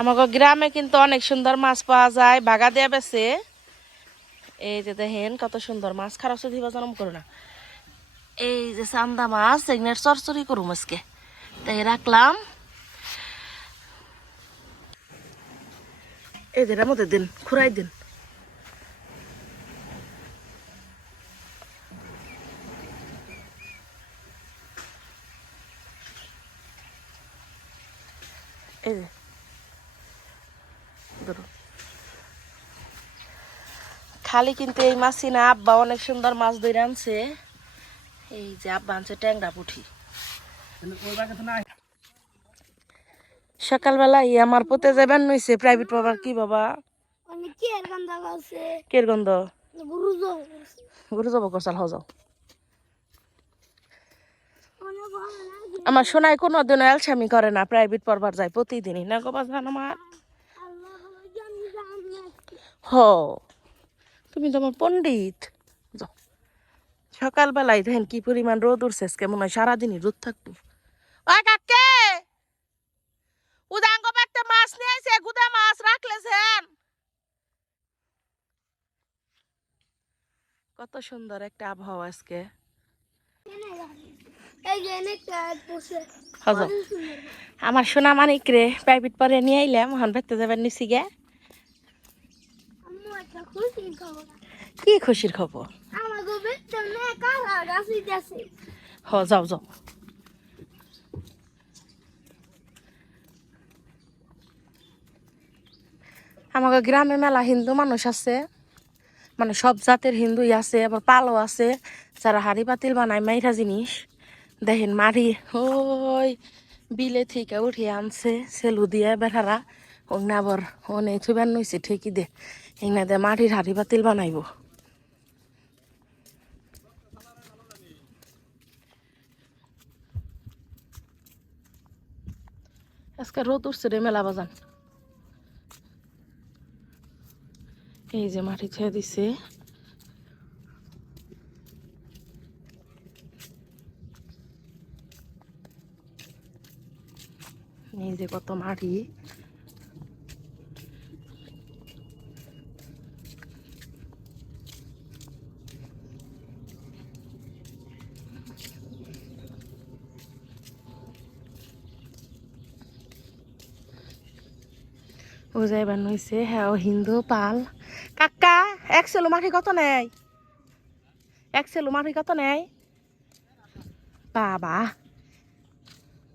আমাকে গ্রামে কিন্তু অনেক সুন্দর মাছ পাওয়া যায়, বাগা দেয়া বেছে। এই যে দেখেন, কত সুন্দর মাছ, খারাপ সুদি জনম করো না। এই যে চান্দা মাছ এগুলোর চরচরি করুম মাছকে তাই রাখলাম। এটার মধ্যে দিন, খুঁড়াই দিন। এই যে। ধরো। খালি কিন্তু এই মাছই না আব্বা অনেক সুন্দর মাছ ধরে আনছে। এই যে আব্বা আনছে ট্যাংরা পুঠি। সকালবেলা ই আমার পোতে যাবেন নইছে প্রাইভেট বাবার কি বাবা? অনেক কি এর গন্ধ কের গন্ধ? গুরু যাব যাও অনেক ভালো লাগে আমার সোনায় কোনো দিন অ্যালসামি করে না প্রাইভেট পড়বার যায় প্রতিদিনই। না গো বাজান আমার? হ, তুমি তো আমার পণ্ডিত। সকালবেলায় দেখেন কি পরিমাণ রোদ উঠছে, আজকে মনে হয় সারাদিনই রোদ বাড়তে মাছ গুদা মাছ রাখলেছেন। কত সুন্দর একটা আবহাওয়া আজকে এই যে অনেকটা বসে হজম। আমার সোনা মানিক রে প্রাইভেট পরে নিয়ে আইলাম হন বেতে যাবেন নিছি গে। কি খুশির খবর? হ যাও যাও। আমাকে গ্রামে মেলা হিন্দু মানুষ আছে। মানে সব জাতের হিন্দুই আছে আবার পালও আছে। যারা হাড়ি পাতিল বানায় মাইরা জিনিস। দেখেন মারি। ওই, বিলে থেকে উঠিয়ে আনছে, সেলু দিয়ে বেঠারা ওখানে আবার অনে থুবেন নইছে, ঠিকই দে। এখানে দে মাটির হাড়ি পাতিল বানাইব। আজকে রোদ উঠছে রে মেলা বাজান। এই যে মাটি ছেড়ে দিছে। যে কত মাটি। ও যাইবার নইছে হ্যাঁ ও হিন্দু পাল। কাকা, এক সেলো মাটি কত নেয়? এক সেলো মাটি কত নেয়? বাবা,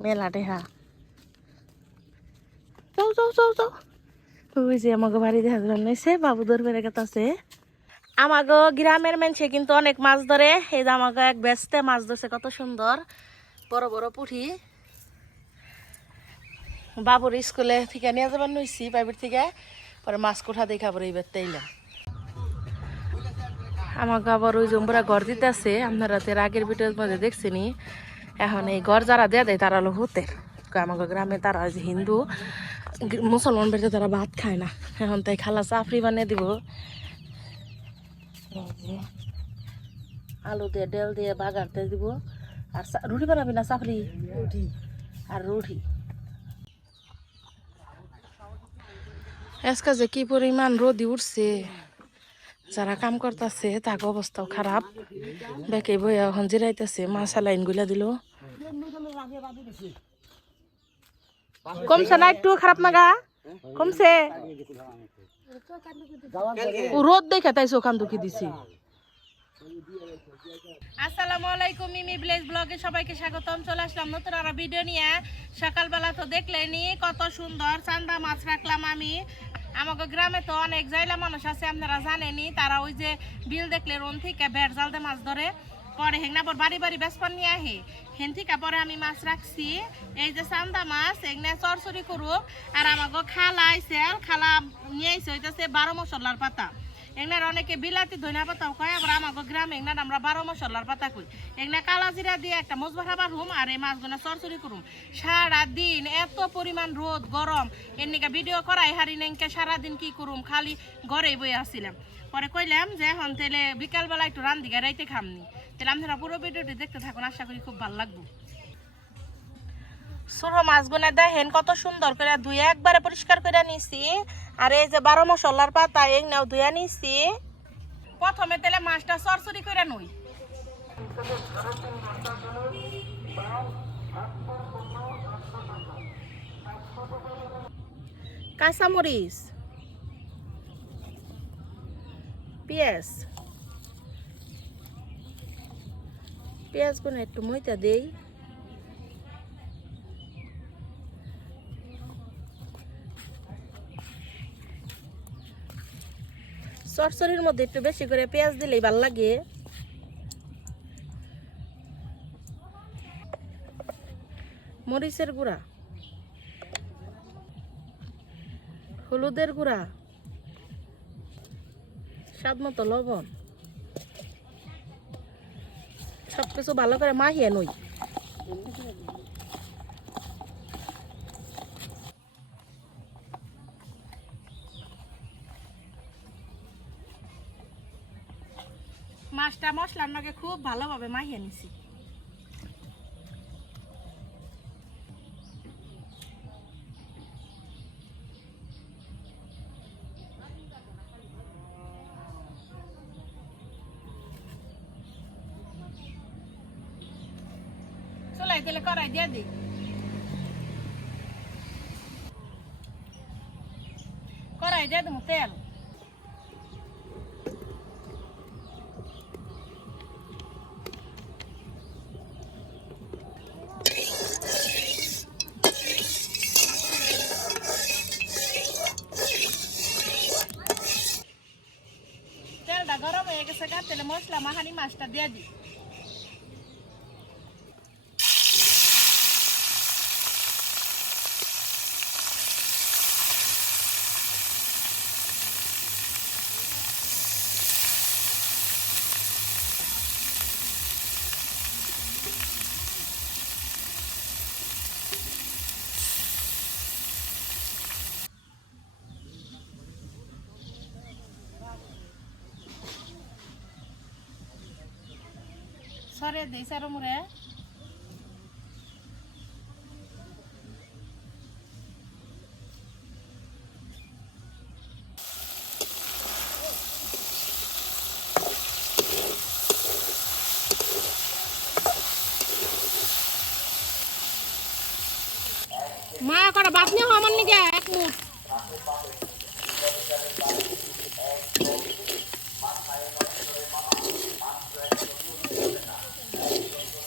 মেলা দেহা যাও যাও যাও যাও। ওই যে আমাকে বাড়ি দেখা যাবে নইছে, বাবু ধরবে আছে আমাগো গ্রামের মানুষে কিন্তু অনেক মাছ ধরে। এই যে আমাকে এক ব্যস্তে মাছ ধরছে, কত সুন্দর। বড় বড় পুঁঠি বাবুর স্কুলে থেকে নিয়ে যাবার নইছি প্রাইভেট থেকে। পরে মাছ কোঠা দেখা পরে এইবার তাইলাম আমাকে আবার ওই জম্বুরা ঘর দিতে আছে আপনারা তো আগের ভিডিওর মধ্যে দেখছেনি এখন এই ঘর যারা দেয়া দেয়, তারা হলো হতে আমাকে গ্রামে তারা হিন্দু মুসলমান বেড়ে তারা ভাত খায় না। এখন তাই খালা চাফরি বানিয়ে দিব। আলু দিয়ে ডেল দিয়ে বাগারতে দিব। আর রুটি বানাবি না চাফরি রুটি। আর রুটি। আজকে যে কি পরিমাণ রোদি উঠছে যারা কাম করতেছে তাকে অবস্থাও খারাপ। বেকে বই এখন জিরাইতেছে মা স্যালাইনগুলা দিল। কমছে না একটু খারাপ না গা কমছে রোদ দেখে তাই চোখান দুঃখী দিছি। আসসালামু আলাইকুম, মিমি ভিলেজ ব্লগে সবাইকে স্বাগতম। চলে আসলাম নতুন আর ভিডিও নিয়ে। সকালবেলা তো দেখলেনি, কত সুন্দর চান্দা মাছ রাখলাম আমি। আমাকে গ্রামে তো অনেক জাইলা মানুষ আছে, আপনারা জানেনি তারা ওই যে বিল দেখলে রোন থেকে বেড় জালতে মাছ ধরে। পরে হেংনা পর বাড়ি বাড়ি বেসপন নিয়ে আহে। হেন থেকে পরে আমি মাছ রাখছি। এই যে চান্দা মাছ এগনা চরচরি করুক। আর আমাকে খালা আইছে খালা নিয়ে আইছে, হইতেছে বারো মশলার পাতা। এগনার অনেকে বিলাতি ধনিয়া পাতাও কয় আবার আমাকে গ্রামে এগনার আমরা বারো মশলার পাতা কই। এগনা কালা জিরা দিয়ে একটা মজবা খাবার হুম, আর এই মাছগুলো চরচরি করুম। সারা দিন এত পরিমাণ রোদ, গরম। এর ভিডিও করাই হারি নেংকে সারাদিন কি করুম, খালি ঘরে বই আসছিলাম পরে কইলাম যে এখন তাহলে বিকালবেলা একটু রান্দি রাইতে খামনি। তাহলে আপনারা পুরো ভিডিওটি দেখতে থাকুন, আশা করি খুব ভালো লাগবে। ছোট মাছগুলো দেখেন, কত সুন্দর করে ধুয়ে একবারে পরিষ্কার করে নিছি। আর এই যে বারো মশলার পাতা, এই নাও ধুয়ে নিছি। প্রথমে তেলে মাছটা চরচরি করে নই। কাঁচামরিচ, পেঁয়াজ পেঁয়াজগুলো একটু মইতা দেই। চরচরির মধ্যে একটু বেশি করে পেঁয়াজ দিলেই ভালো লাগে। মরিচের গুঁড়া। হলুদের গুঁড়া। স্বাদ মতো লবণ। সব কিছু ভালো করে মাহিয়ে নই। মাছটা মশলার নাকে খুব ভালোভাবে মাহিয়ে নিছি। চলাই তেলে কড়াই দিয়ে দিই। কড়াই দিয়ে দেবো তেল। তেলটা গরম হয়ে গেছে গা তেলে মশলা, মাখানি, মাছটা দিয়ে দিই। সরে দিই সারো মুড়ে। মা কটা বাদ নিয়ে আমার নিকে এক মুঠ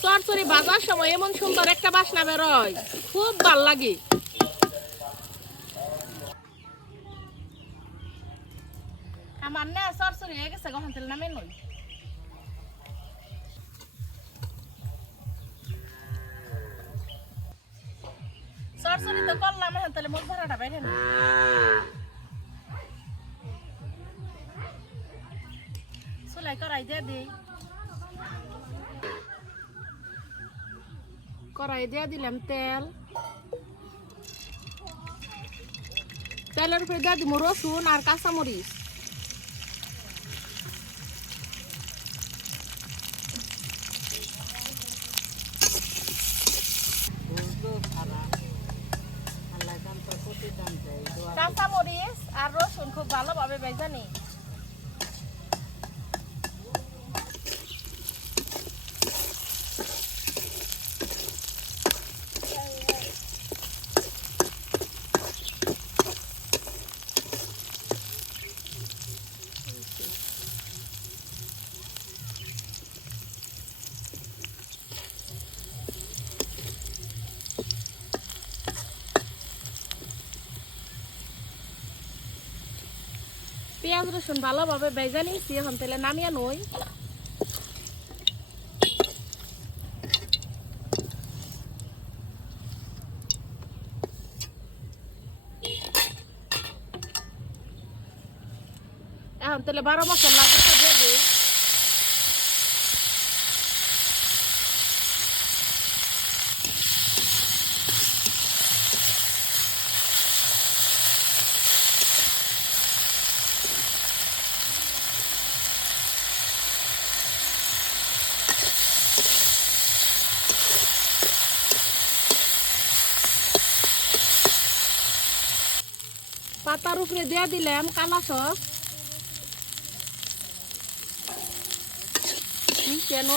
চরচরি বাজার সময় এমন সুন্দর একটা বাসনা বেরোয়। খুব ভালো লাগে। আমার না চরচরি হয়ে গেছে গহন তেল নামে নই চরচরি তো করলাম, এখন তাহলে মুখ ভরাটা বাইরে না। চুলাই করাই দিয়ে দিই। কড়াই দিয়ে দিলাম তেল। তেলের উপরে দিয়ে দিব রসুন আর কাঁচামরিচ আর রসুন খুব ভালোভাবে বেজানি পেঁয়াজ রসুন ভালোভাবে ভেজে নিয়েছি এখন তাহলে নামিয়ে নই। এখন তাহলে বারো মশলা পাতার উপরে দিয়ে দিলাম কালা সস। কেন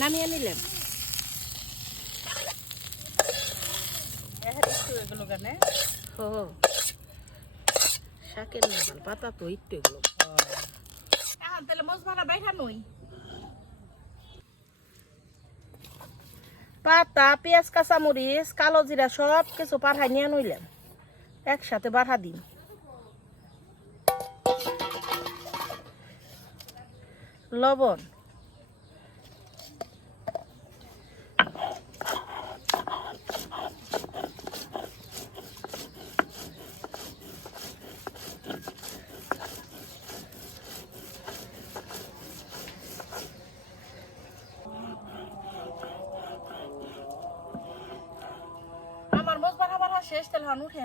নামিয়ে নিলাম। শাকের পাতা তো একটু এগুলো তাহলে মাছ ভাড়া বাইখা নই। পাতা পেঁয়াজ কাঁচামরিচ কালো জিরা সব কিছু পাঠাই নিয়ে নইলেন একসাথে বাড়া দিন লবণ আমার মোজ বাড়া বাড়া শেষ তাহলে হন উঠে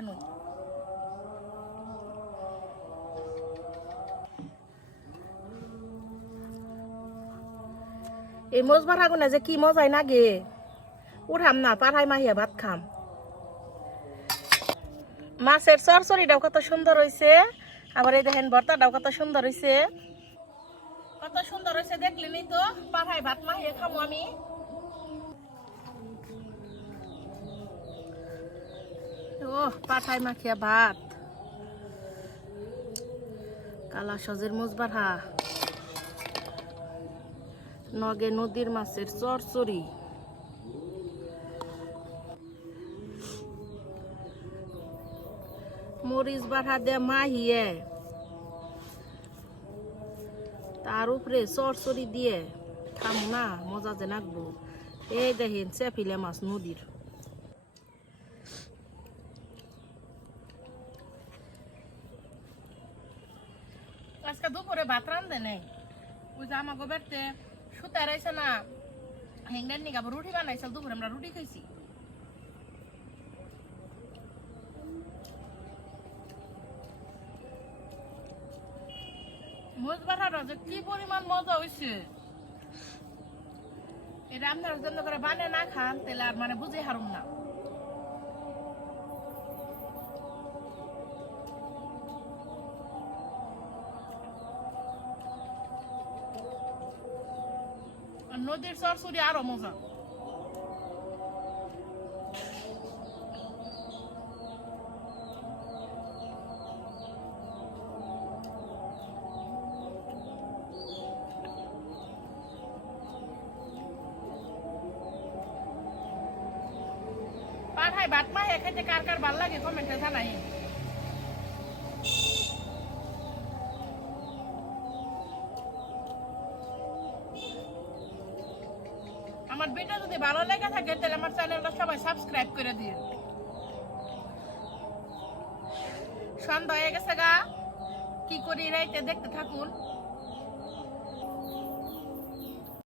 এই মোজ বাড়া গুনা যে কি মজাই না গে। উঠাম না পাড়াই মাহিয়া ভাত খাম। মাছের চরচড়িটাও কত সুন্দর হয়েছে আবার এই দেখেন ভর্তাটাও কত সুন্দর হয়েছে কত সুন্দর হয়েছে দেখলেনি তো? পাড়াই ভাত মাহিয়ে খামো আমি। ও পাঠাই মাখিয়া ভাত। কালা সজের মুজবারহা নগে নদীর মাছের চরচড়ি। মরিচ বাড়া দে মাহিয়ে। তার উপরে চরচড়ি দিয়ে। খাম না, মজা যে নাকবো। এই দেখেন, চেপিলে মাছ নদীর আজকে দুপুরে ভাত রান্ধে নেই। ওই যে বেড়তে সুতা রাইছে না নিয়ে আবার রুটি বানাইছে, দুপুরে আমরা রুটি খাইছি। মোজ বাটাটা যে কি পরিমাণ মজা হয়েছে এটা আপনার জন্য করে বানে না খান, তাহলে আর মানে বুঝে হারুম না। নদীর সরসরি আরও মজা। পাঠাই বাট মাহে কার কার ভালো লাগে কমেন্টে জানাই। লেগে তাহলে আমার চ্যানেলটা সবাই সাবস্ক্রাইব করে দিন সন্ধ্যা হয়ে গেছে গা। কি করি, রাইতে দেখতে থাকুন।